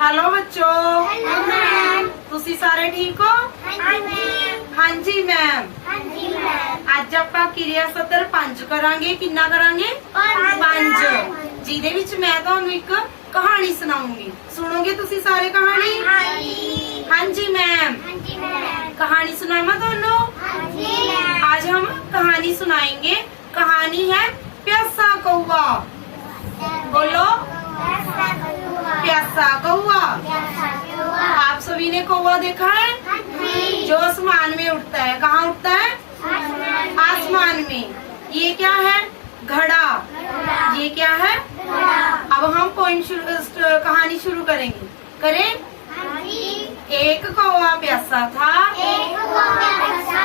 Hello बच्चों। Hello ma'am. तुसी सारे ठीक हो? हाँ जी मैम। हाँ जी मैम। हाँ जी मैम। ਅੱਜ ਆਪਾਂ ਕਿਰਿਆ ਸਤਰ 5 ਕਰਾਂਗੇ। ਕਿੰਨਾ ਕਰਾਂਗੇ? 5 ਜਿਹਦੇ ਵਿੱਚ ਮੈਂ ਤੁਹਾਨੂੰ ਇੱਕ ਕਹਾਣੀ ਸੁਣਾਉਂਗੀ। ਸੁਣੋਗੇ ਤੁਸੀਂ ਸਾਰੇ ਕਹਾਣੀ? हाँ जी। हाँ जी मैम। हाँ जी मैम। कहानी सुनावा ਤੁਹਾਨੂੰ? हाँ जी मैम। आज हम कहानी सुनाएंगे। कहानी है प्यासा कौवा। बोलो, प्यासा कौवा। प्यासा कौवा। प्यासा कौवा। आप सभी ने कौवा देखा है? हाँ जी। जो आसमान में उड़ता है। कहाँ उड़ता है? आसमान। आसमान में। ये क्या है? घड़ा। ये क्या है? अब हम कहानी शुरू करेंगे। करें? हाँ जी। एक कौवा प्यासा था। एक कौवा प्यासा।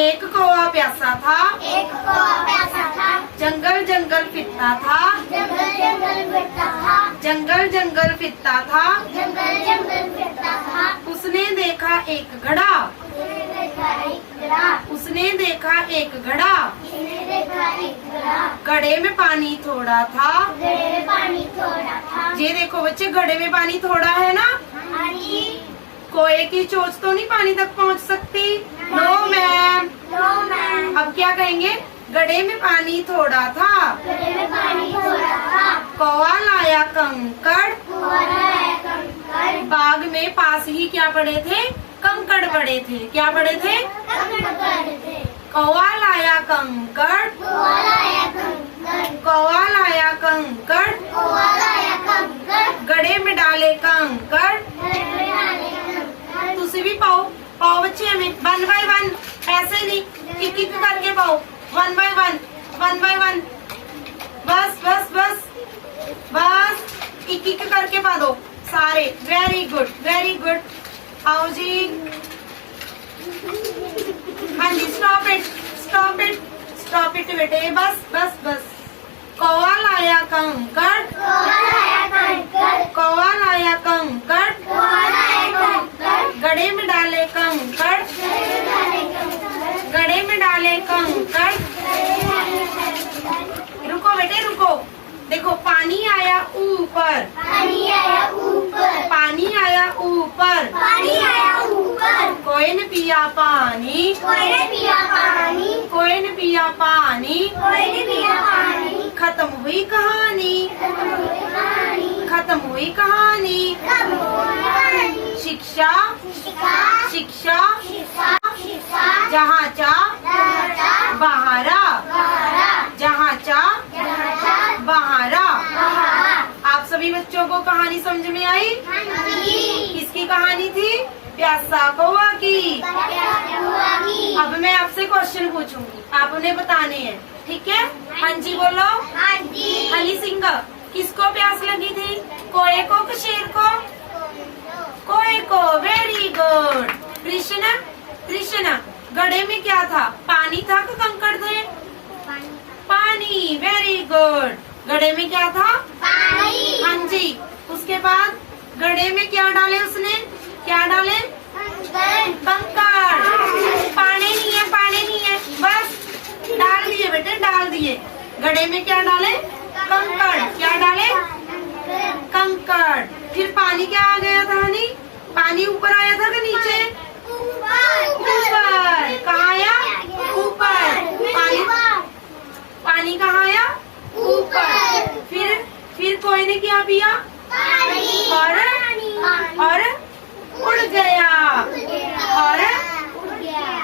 एक कौवा प्यासा था। एक कौवा प्यासा था। जंगल जंगल फिरता था। जंगल जंगल फिरता था। जंगल जंगल फिरता था। जंगल जंगल फिरता था। उसने देखा एक घड़ा। उसने देखा एक घड़ा। उसने देखा एक घड़ा। उसने देखा एक घड़ा। घड़े में पानी थोड़ा था। घड़े में पानी थोड़ा था। ये देखो बच्चे, घड़े में पानी थोड़ा है ना। हाँ जी। कोए की चोंच तो नहीं पानी तक पहुंच सकती। No ma'am. No ma'am. अब क्या कहेंगे? घड़े में पानी थोड़ा था। घड़े में पानी थोड़ा था। कौवा लाया कंकड़। कौवा लाया कंकड़। बाग में पास ही क्या पड़े थे? कंकड़ पड़े थे। क्या पड़े थे? कंकड़ थे। कौवा लाया कंकड़। कौवा लाया कंकड़। कौवा लाया कंकड़। कौवा लाया कंकड़। घड़े में डाले कंकड़। घड़े में डाले कंकड़। तुसी भी पाओ पाओ बच्चे, हमें 1 बाय 1 ऐसे नहीं, एक एक करके पाओ। 1 बाय 1 1 बाय 1। बस बस बस बस, एक एक करके पा दो सारे। Very good very good. आओ जी। हाँ जी, stop it stop it stop it बेटे। बस बस बस। कौवा लाया कंकड़। कौवा लाया कंकड़। कौवा लाया कंकड़। कौवा लाया कंकड़। घड़े में डाले कंकड़। घड़े में डाले कंकड़। घड़े में डाले कंकड़। रुको बेटे रुको। देखो, पानी आया ऊपर। पानी आया ऊपर। पानी आया ऊपर। पानी आया ऊपर। कोई ने पिया पानी। कोई ने पिया पानी। कोई ने पिया पानी। कोई ने पिया पानी। खत्म हुई कहानी। खत्म हुई कहानी। खत्म हुई कहानी। खत्म हुई कहानी। शिक्षा शिक्षा। शिक्षा शिक्षा। शिक्षा। जहाँ चा राजा। बहारा। बहारा। जहाँ चा राजा। बहारा। बहारा। आप सभी बच्चों को कहानी समझ में आई? हाँ जी। किसकी कहानी थी? प्यासा कौवा की। प्यासा कौवा की। अब मैं आपसे क्वेश्चन पूछूंगी, आप उन्हें बताने हैं। ठीक है? हाँ जी बोलो। हाँ जी। हनी सिंह, किसको प्यास लगी थी? कोए को कि शेर को? कोए को। Very good. कृष्ण कृष्ण, घड़े में क्या था? पानी था कि कंकड़ थे? पानी। Very good. घड़े में क्या था? पानी। हाँ जी। उसके बाद घड़े में क्या डाले उसने? क्या डाले? कंकड़। पानी नहीं है, पानी नहीं है, बस डाल दिए बेटे, डाल दिए। घड़े में क्या डाले? कंकड़। क्या डाले? कंकड़। फिर पानी क्या आ गया था हनी? पानी ऊपर आया था कि नीचे? ऊपर। कहाँ आया? ऊपर। पानी कहाँ आया? ऊपर। फिर कोई ने क्या पिया? और उड़ गया। और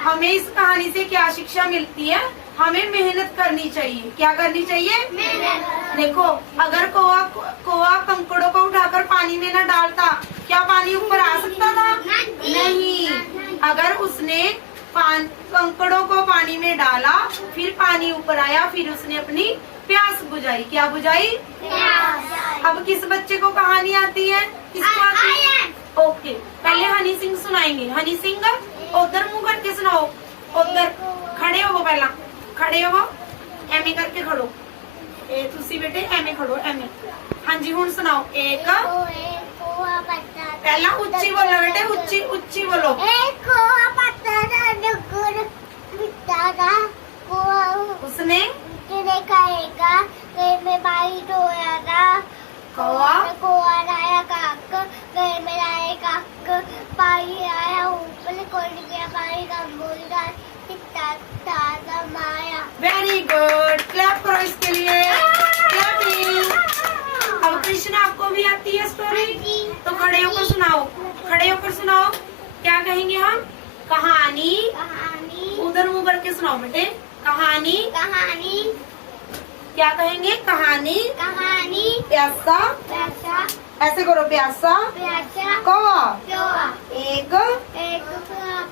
हमें इस कहानी से क्या शिक्षा मिलती है? हमें मेहनत करनी चाहिए। क्या करनी चाहिए? देखो, अगर कौवा कंकड़ों को उठाकर पानी में न डालता, क्या पानी ऊपर आ सकता था? नहीं। अगर उसने कंकड़ों को पानी में डाला, फिर पानी ऊपर आया, फिर उसने अपनी प्यास बुझाई। क्या बुझाई? अब किस बच्चे को कहानी आती है? किसको आती है? ओके, पहले हनी सिंह सुनाएंगे। हनी सिंह, उधर मुंह करके सुनाओ। उधर खड़े हो, पहला खड़े हो, एमे करके खड़ो। तुसी बेटे एमे खड़ो, एमे। हाँ जी, हुण सुनाओ। एक पहला उच्ची बोलो बेटे, उच्ची उच्ची बोलो। उसने खाएगा में पानी धोया था। कौवा कौवा लाया काक। आपको भी आती है स्टोरी? जी। तो खड़े होकर सुनाओ, खड़े होकर सुनाओ। क्या कहेंगे हम? कहानी। कहानी। उधर मुंह करके सुनाओ बेटे। कहानी। कहानी। क्या कहेंगे? कहानी। कहानी। प्यासा। प्यासा। ऐसे करो, प्यासा प्यासा। कौवा कौवा। एक एक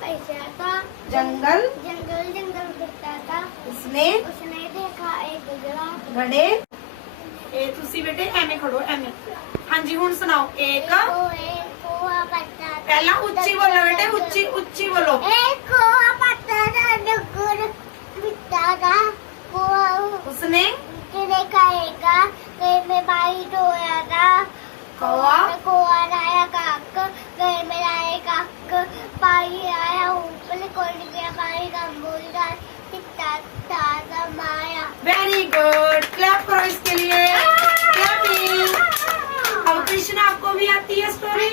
पैसा था। जंगल जंगल जंगल घुटता था। उसने उसने देखा एक गजरा। घड़े ए तुसी बेटे एमे खड़ो एमे। हाँ जी हुन सुनाओ। एक कोआ पत्ता था। पहला उच्ची बोलो बेटे, उच्ची उच्ची बोलो। एक कोआ पत्ता था, डुक्कर बिता था। कोआ उसने देखा एक घर में बाई धोया था। कौवा कोआ लाया काक, घर में लाया काक। पाई आया ऊपर कोड़ गया, पाई का बोला ताजा माया। वेरी गुड, क्लैप करो इसके लिए। क्लैपिंग। अब कृष्णा आपको भी आती है स्टोरी?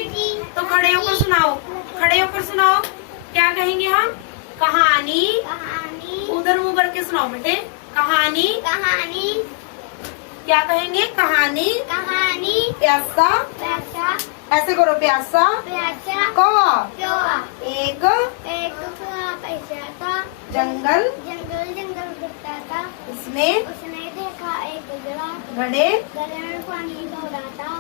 तो खड़े होकर सुनाओ, खड़े होकर सुनाओ। क्या कहेंगे हम? कहानी। कहानी। उधर मुंह करके सुनाओ बेटे। कहानी। कहानी। क्या कहेंगे? कहानी। कहानी। प्यासा। प्यासा। ऐसे करो, प्यासा प्यासा। कौवा कौवा। एक एक पैसा था। जंगल जंगल जंगल घुटता था। उसने उसने देखा एक गजरा। घड़े गले में पानी भरा था।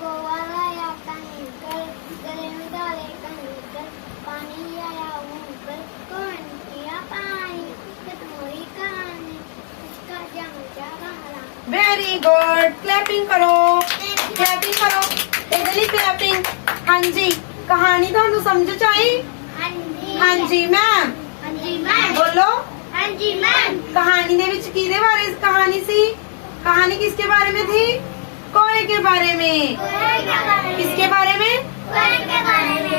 कौवा लाया कहीं कर, गले में डाले कहीं कर। पानी आया ऊपर, कौन पिया पानी? कटोरी कहानी, इसका चमचा बहरा। वेरी गुड, क्लैपिंग करो, क्लैपिंग करो। इधर क्लैपिंग। हाँ जी, कहानी ਤੁਹਾਨੂੰ ਸਮਝ ਆਈ? हाँ जी। हाँ जी मैम। हाँ जी मैम। बोलो। हाँ जी मैम। कहानी ਦੇ ਵਿੱਚ ਕਿਹਦੇ ਬਾਰੇ कहानी सी? कहानी किसके बारे में थी? कोए के बारे में। कोए के बारे में। किसके बारे में? कोए के बारे में।